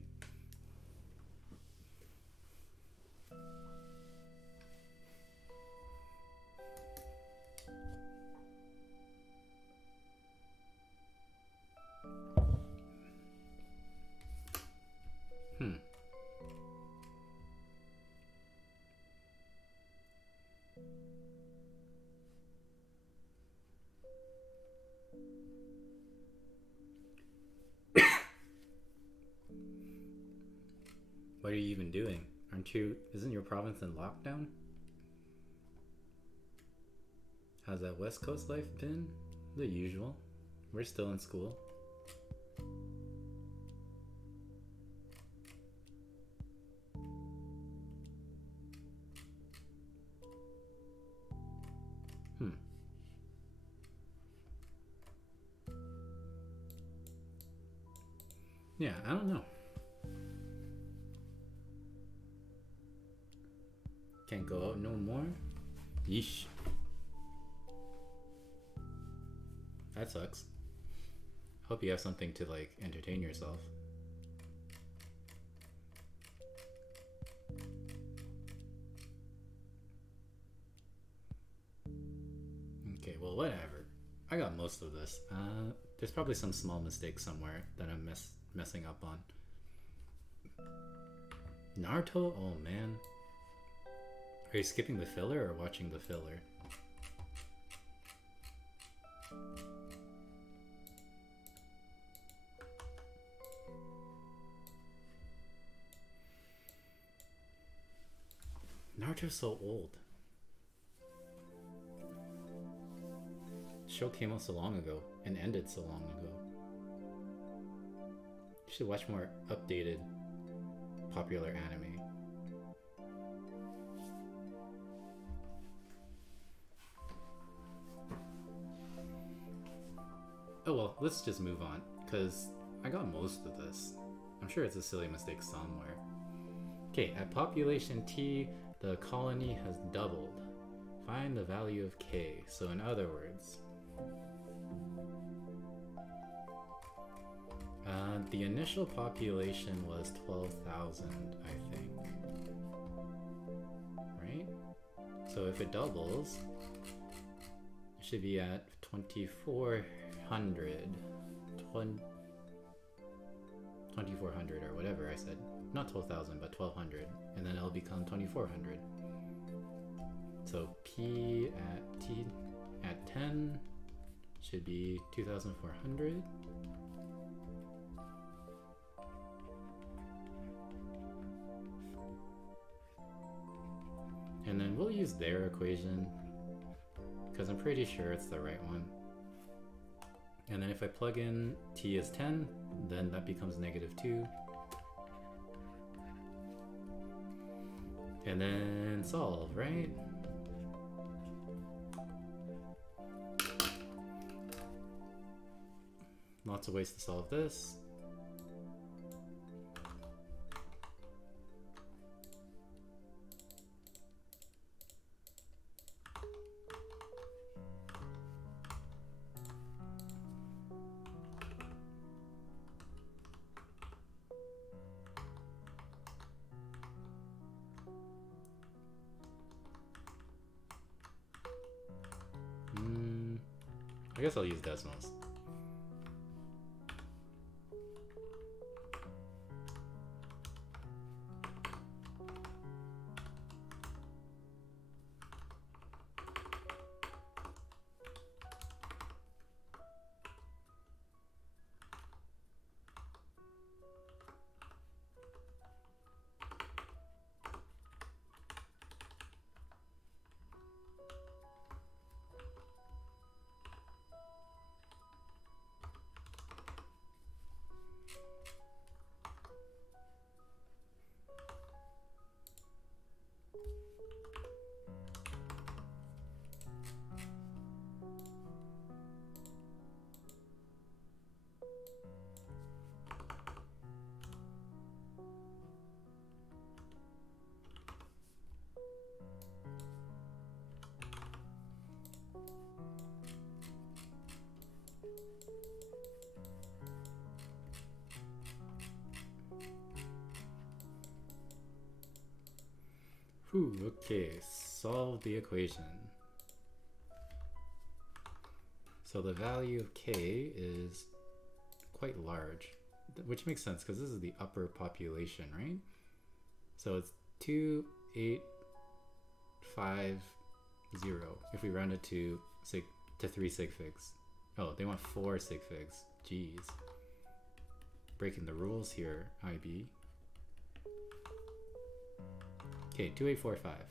What are you even doing? Isn't your province in lockdown? How's that West Coast life been? The usual. We're still in school. Yeah, I don't know. Can't go out no more? Yeesh. That sucks. Hope you have something to like entertain yourself. Okay, well whatever. I got most of this. There's probably some small mistake somewhere that I'm messing up on. Naruto? Oh man. Are you skipping the filler or watching the filler? Naruto's so old. The show came out so long ago and ended so long ago. You should watch more updated, popular anime. Oh well, let's just move on, because I got most of this. I'm sure it's a silly mistake somewhere. Okay, at population T, the colony has doubled. Find the value of K. So in other words, the initial population was 12,000, I think. Right? So if it doubles, it should be at 2,400. 2,400 or whatever I said. Not 12,000, but 1,200. And then it'll become 2,400. So P at T at 10 should be 2,400. And then we'll use their equation, because I'm pretty sure it's the right one. And then if I plug in t is 10, then that becomes -2. And then solve, right? Lots of ways to solve this. I guess I'll use decimals. Whew, okay, solve the equation. So the value of k is quite large, which makes sense because this is the upper population, right? So it's 2850 if we round it to 3 sig figs. Oh, they want 4 sig figs. Jeez. Breaking the rules here, IB. Okay, 2845.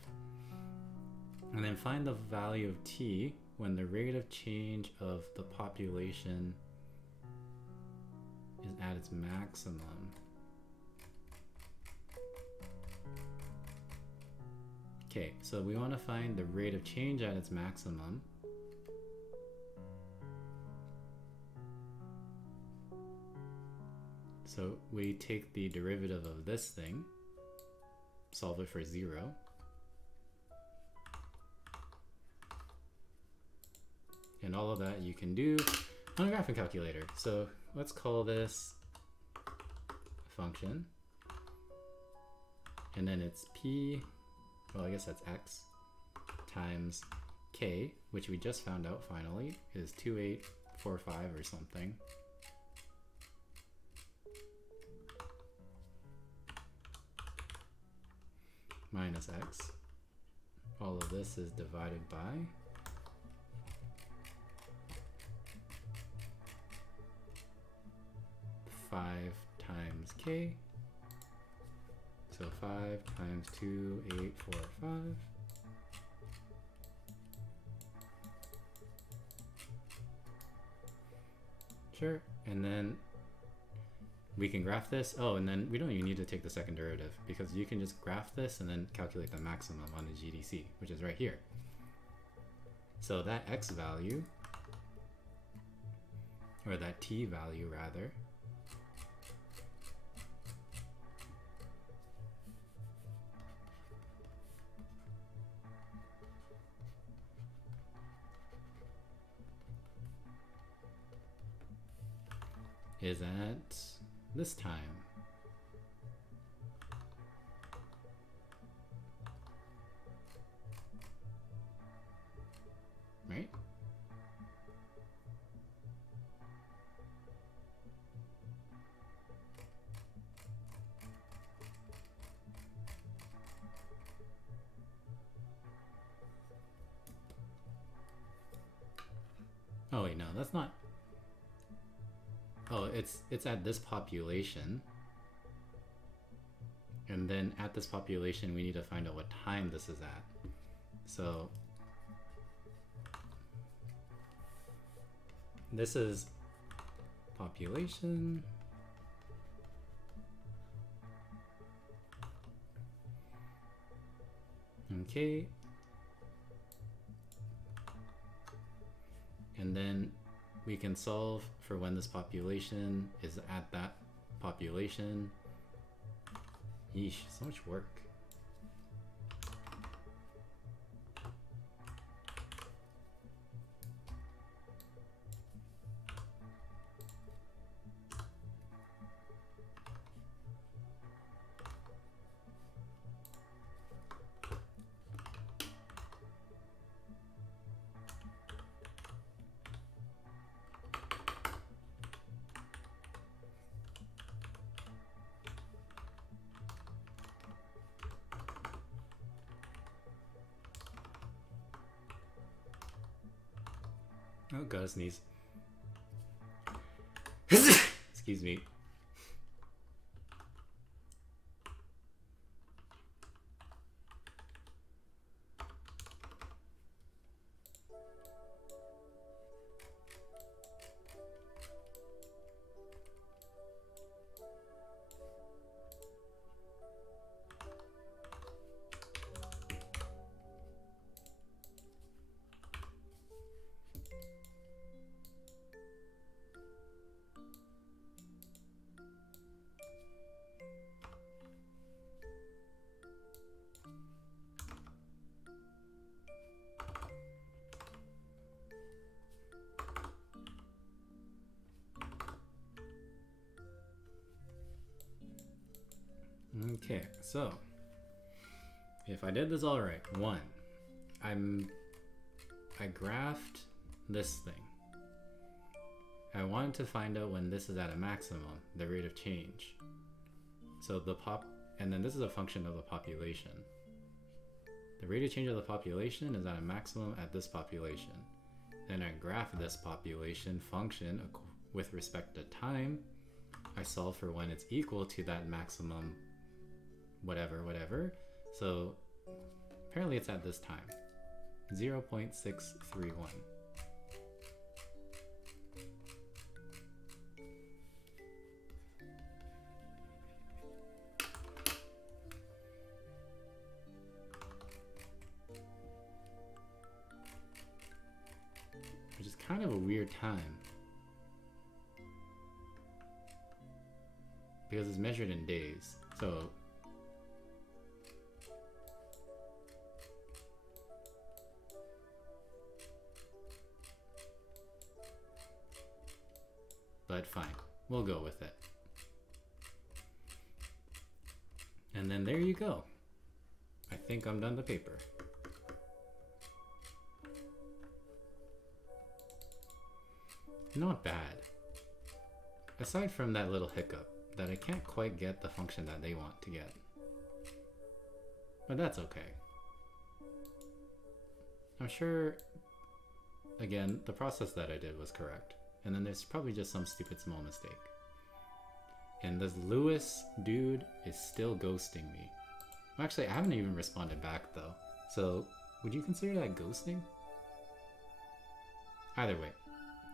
And then find the value of t when the rate of change of the population is at its maximum. Okay, so we want to find the rate of change at its maximum. So we take the derivative of this thing, solve it for 0. And all of that you can do on a graphing calculator. So let's call this a function. And then it's p, well I guess that's x, times k, which we just found out finally is 2845 or something. Minus x. All of this is divided by 5 times k. So 5 times 2845. Sure, and then we can graph this. Oh, and then we don't even need to take the second derivative because you can just graph this and then calculate the maximum on the GDC, which is right here. So that x value, or that t value rather, is at this time. Right? Oh wait, no, that's not. Oh, it's at this population. And then at this population, we need to find out what time this is at. So this is population. Okay. And then we can solve for when this population is at that population. Yeesh, so much work. Oh, gotta sneeze. Excuse me. Okay, so if I did this all right, one, I graphed this thing. I wanted to find out when this is at a maximum, the rate of change. So and then this is a function of the population. The rate of change of the population is at a maximum at this population. Then I graph this population function with respect to time. I solve for when it's equal to that maximum whatever. So apparently it's at this time, 0.631. Which is kind of a weird time, because it's measured in days. So but fine, we'll go with it. And then there you go. I think I'm done the paper. Not bad. Aside from that little hiccup, that I can't quite get the function that they want to get. But that's okay. I'm sure, again, the process that I did was correct. And then there's probably just some stupid small mistake. And this Lewis dude is still ghosting me. Actually, I haven't even responded back though. So, would you consider that ghosting? Either way,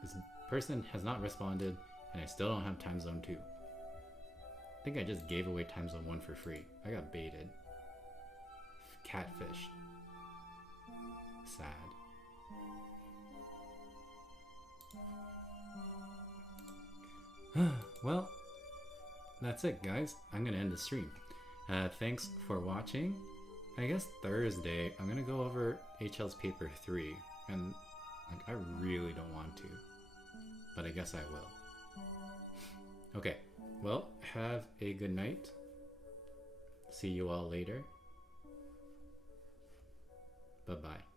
this person has not responded and I still don't have time zone 2. I think I just gave away time zone 1 for free. I got baited. Catfished. Sad. Well, that's it guys. I'm gonna end the stream. Thanks for watching. I guess Thursday I'm gonna go over HL's paper 3, and like, I really don't want to, but I guess I will. Okay, well, have a good night. See you all later. Bye-bye.